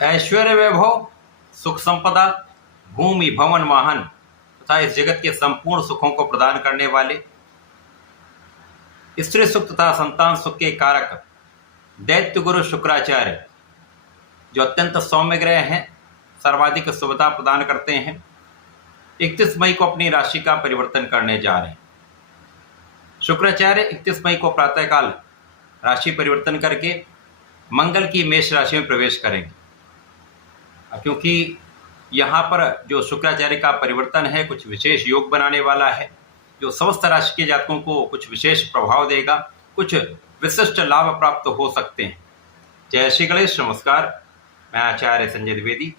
ऐश्वर्य वैभव, सुख संपदा, भूमि भवन वाहन तथा इस जगत के संपूर्ण सुखों को प्रदान करने वाले, स्त्री सुख तथा संतान सुख के कारक दैत्य गुरु शुक्राचार्य जो अत्यंत सौम्य ग्रह हैं, सर्वाधिक सुविधा प्रदान करते हैं, 31 मई को अपनी राशि का परिवर्तन करने जा रहे हैं। शुक्राचार्य 31 मई को प्रातःकाल राशि परिवर्तन करके मंगल की मेष राशि में प्रवेश करेंगे। क्योंकि यहाँ पर जो शुक्राचार्य का परिवर्तन है कुछ विशेष योग बनाने वाला है, जो समस्त राशि के जातकों को कुछ विशेष प्रभाव देगा, कुछ विशिष्ट लाभ प्राप्त हो सकते हैं। जय श्री गणेश। नमस्कार, मैं आचार्य संजय द्विवेदी।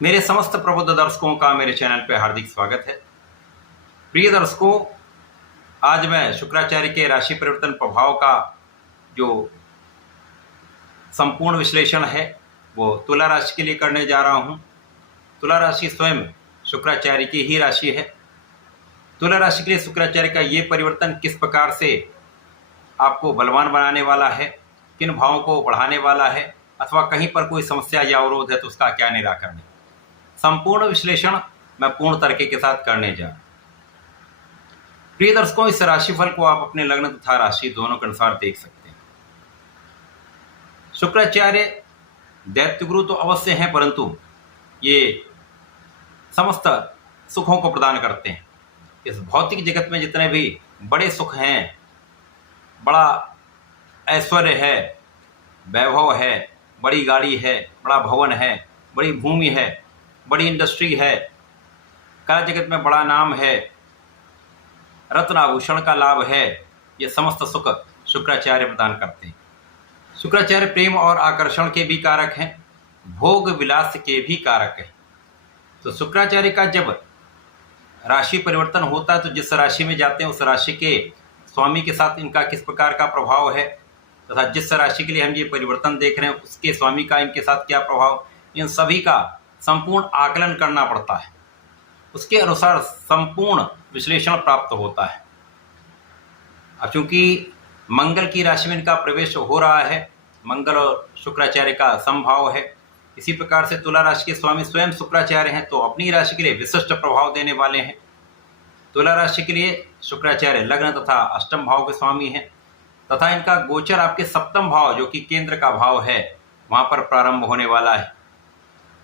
मेरे समस्त प्रबुद्ध दर्शकों का मेरे चैनल पर हार्दिक स्वागत है। प्रिय दर्शकों, आज मैं शुक्राचार्य के राशि परिवर्तन प्रभाव का जो संपूर्ण विश्लेषण है वो तुला राशि के लिए करने जा रहा हूँ। तुला राशि स्वयं शुक्राचार्य की ही राशि है। तुला राशि के लिए शुक्राचार्य का ये परिवर्तन किस प्रकार से आपको बलवान बनाने वाला है, किन भावों को बढ़ाने वाला है, अथवा कहीं पर कोई समस्या या अवरोध है तो उसका क्या निराकरण है, संपूर्ण विश्लेषण मैं पूर्ण तरीके के साथ करने जा रहा हूँ। प्रिय दर्शकों, इस राशिफल को आप अपने लग्न तथा राशि दोनों के अनुसार देख सकते हैं। शुक्राचार्य दैत्य गुरु तो अवश्य हैं, परंतु ये समस्त सुखों को प्रदान करते हैं। इस भौतिक जगत में जितने भी बड़े सुख हैं, बड़ा ऐश्वर्य है, वैभव है, बड़ी गाड़ी है, बड़ा भवन है, बड़ी भूमि है, बड़ी इंडस्ट्री है, कला जगत में बड़ा नाम है, रत्न आभूषण का लाभ है, ये समस्त सुख शुक्राचार्य प्रदान करते हैं। शुक्राचार्य प्रेम और आकर्षण के भी कारक हैं, भोग विलास के भी कारक हैं। तो शुक्राचार्य का जब राशि परिवर्तन होता है तो जिस राशि में जाते हैं उस राशि के स्वामी के साथ इनका किस प्रकार का प्रभाव है, तथा जिस राशि के लिए हम ये परिवर्तन देख रहे हैं उसके स्वामी का इनके साथ क्या प्रभाव, इन सभी का संपूर्ण आकलन करना पड़ता है। उसके अनुसार संपूर्ण विश्लेषण प्राप्त होता है। अब चूंकि मंगल की राशि में इनका प्रवेश हो रहा है, मंगल और शुक्राचार्य का समभाव है, इसी प्रकार से तुला राशि के स्वामी स्वयं शुक्राचार्य हैं तो अपनी राशि के लिए विशिष्ट प्रभाव देने वाले हैं। तुला राशि के लिए शुक्राचार्य लग्न तथा अष्टम भाव के स्वामी हैं, तथा इनका गोचर आपके सप्तम भाव जो कि केंद्र का भाव है वहां पर प्रारंभ होने वाला है।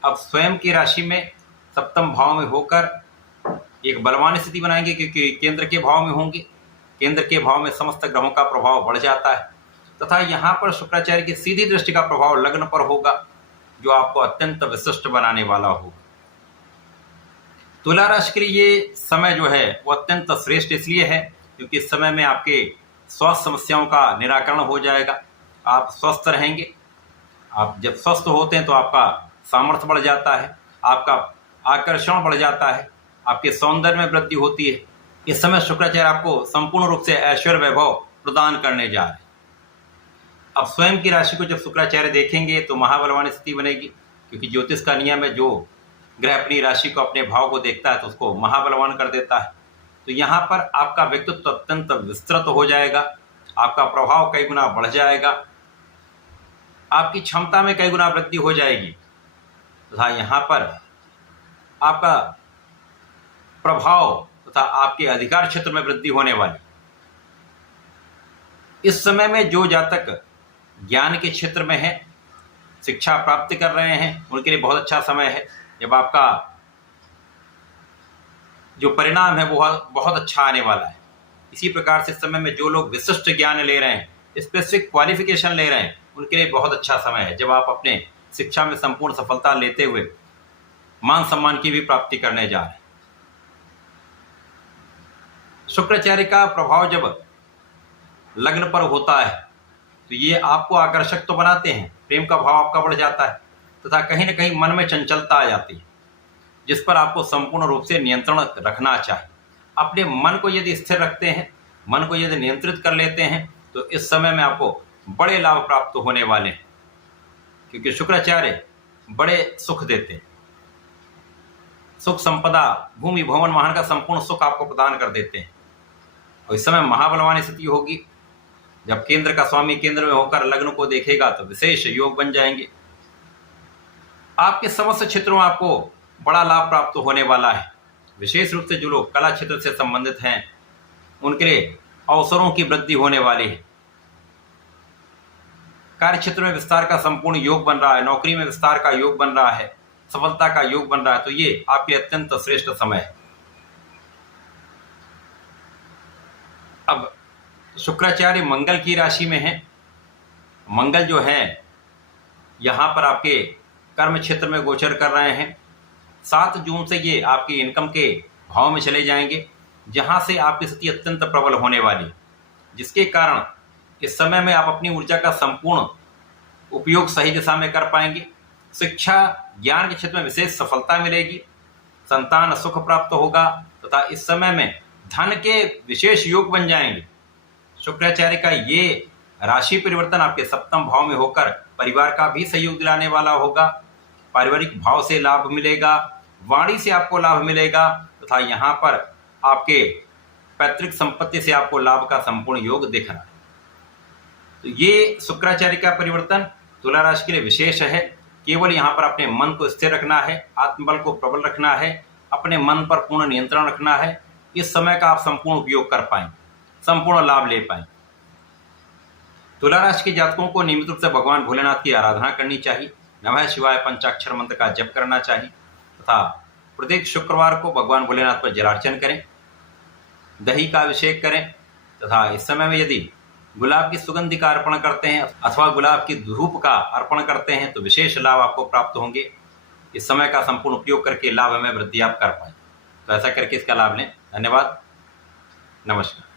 अब स्वयं की राशि में सप्तम भाव में होकर एक बलवान स्थिति बनाएंगे, क्योंकि केंद्र के भाव में होंगे। केंद्र के भाव में समस्त ग्रहों का प्रभाव बढ़ जाता है, तथा यहाँ पर शुक्राचार्य की सीधी दृष्टि का प्रभाव लग्न पर होगा जो आपको अत्यंत विशिष्ट बनाने वाला होगा। तुला राशि के लिए ये समय जो है वो अत्यंत श्रेष्ठ इसलिए है क्योंकि इस समय में आपके स्वास्थ्य समस्याओं का निराकरण हो जाएगा, आप स्वस्थ रहेंगे। आप जब स्वस्थ होते हैं तो आपका सामर्थ्य बढ़ जाता है, आपका आकर्षण बढ़ जाता है, आपके सौंदर्य में वृद्धि होती है। इस समय शुक्राचार्य आपको संपूर्ण रूप से ऐश्वर्य वैभव प्रदान करने जा रहे हैं। अब स्वयं की राशि को जब शुक्राचार्य देखेंगे तो महाबलवान स्थिति बनेगी, क्योंकि ज्योतिष का नियम है जो ग्रह अपनी राशि को अपने भाव को देखता है तो उसको महाबलवान कर देता है। तो यहाँ पर आपका व्यक्तित्व अत्यंत विस्तृत हो जाएगा, आपका प्रभाव कई गुना बढ़ जाएगा, आपकी क्षमता में कई गुना वृद्धि हो जाएगी, तथा यहाँ पर आपका प्रभाव तथा आपके अधिकार क्षेत्र में वृद्धि होने वाली। इस समय में जो जातक ज्ञान के क्षेत्र में है, शिक्षा प्राप्त कर रहे हैं, उनके लिए बहुत अच्छा समय है जब आपका जो परिणाम है वो बहुत अच्छा आने वाला है। इसी प्रकार से इस समय में जो लोग विशिष्ट ज्ञान ले रहे हैं, स्पेसिफिक क्वालिफिकेशन ले रहे हैं, उनके लिए बहुत अच्छा समय है जब आप अपने शिक्षा में संपूर्ण सफलता लेते हुए मान सम्मान की भी प्राप्ति करने जा रहे हैं। शुक्राचार्य का प्रभाव जब लग्न पर होता है तो ये आपको आकर्षक तो बनाते हैं, प्रेम का भाव आपका बढ़ जाता है, तथा कहीं ना कहीं मन में चंचलता आ जाती है जिस पर आपको संपूर्ण रूप से नियंत्रण रखना चाहिए। अपने मन को यदि स्थिर रखते हैं, मन को यदि नियंत्रित कर लेते हैं तो इस समय में आपको बड़े लाभ प्राप्त होने वाले हैं, क्योंकि शुक्राचार्य बड़े सुख देते हैं। सुख संपदा, भूमि भवन वाहन का संपूर्ण सुख आपको प्रदान कर देते हैं। और इस समय महाबलवान स्थिति होगी, जब केंद्र का स्वामी केंद्र में होकर लग्न को देखेगा तो विशेष योग बन जाएंगे। आपके समस्त क्षेत्रों में आपको बड़ा लाभ प्राप्त होने वाला है। विशेष रूप से जो लोग कला क्षेत्र से संबंधित हैं उनके लिए अवसरों की वृद्धि होने वाली है। कार्य क्षेत्र में विस्तार का संपूर्ण योग बन रहा है, नौकरी में विस्तार का योग बन रहा है, सफलता का योग बन रहा है, तो ये आपके लिए अत्यंत श्रेष्ठ समय है। अब शुक्राचार्य मंगल की राशि में है। मंगल जो है यहां पर आपके कर्म क्षेत्र में गोचर कर रहे हैं। 7 जून से ये आपकी इनकम के भाव में चले जाएंगे, जहां से आपकी स्थिति अत्यंत प्रबल होने वाली, जिसके कारण इस समय में आप अपनी ऊर्जा का संपूर्ण उपयोग सही दिशा में कर पाएंगे। शिक्षा ज्ञान के क्षेत्र में विशेष सफलता मिलेगी, संतान सुख प्राप्त होगा तथा इस समय में धन के विशेष योग बन जाएंगे। शुक्राचार्य का ये राशि परिवर्तन आपके 7वें भाव में होकर परिवार का भी सहयोग दिलाने वाला होगा। पारिवारिक भाव से लाभ मिलेगा, वाणी से आपको लाभ मिलेगा तथा यहाँ पर आपके पैतृक संपत्ति से आपको लाभ का संपूर्ण योग दिख रहा है। तो ये शुक्राचार्य का परिवर्तन तुला राशि के लिए विशेष है। केवल यहाँ पर अपने मन को स्थिर रखना है, आत्मबल को प्रबल रखना है, अपने मन पर पूर्ण नियंत्रण रखना है। इस समय का आप संपूर्ण उपयोग कर पाएं, संपूर्ण लाभ ले पाएं। तुला राशि के जातकों को नियमित रूप से भगवान भोलेनाथ की आराधना करनी चाहिए। नमः शिवाय पंचाक्षर मंत्र का जप करना चाहिए तथा प्रत्येक शुक्रवार को भगवान भोलेनाथ पर जलार्चन करें, दही का अभिषेक करें तथा इस समय में यदि गुलाब की सुगंधि का अर्पण करते हैं अथवा गुलाब की धूप का अर्पण करते हैं तो विशेष लाभ आपको प्राप्त होंगे। इस समय का संपूर्ण उपयोग करके लाभ में वृद्धि आप कर पाएं। तो ऐसा करके इसका लाभ लें। धन्यवाद। नमस्कार।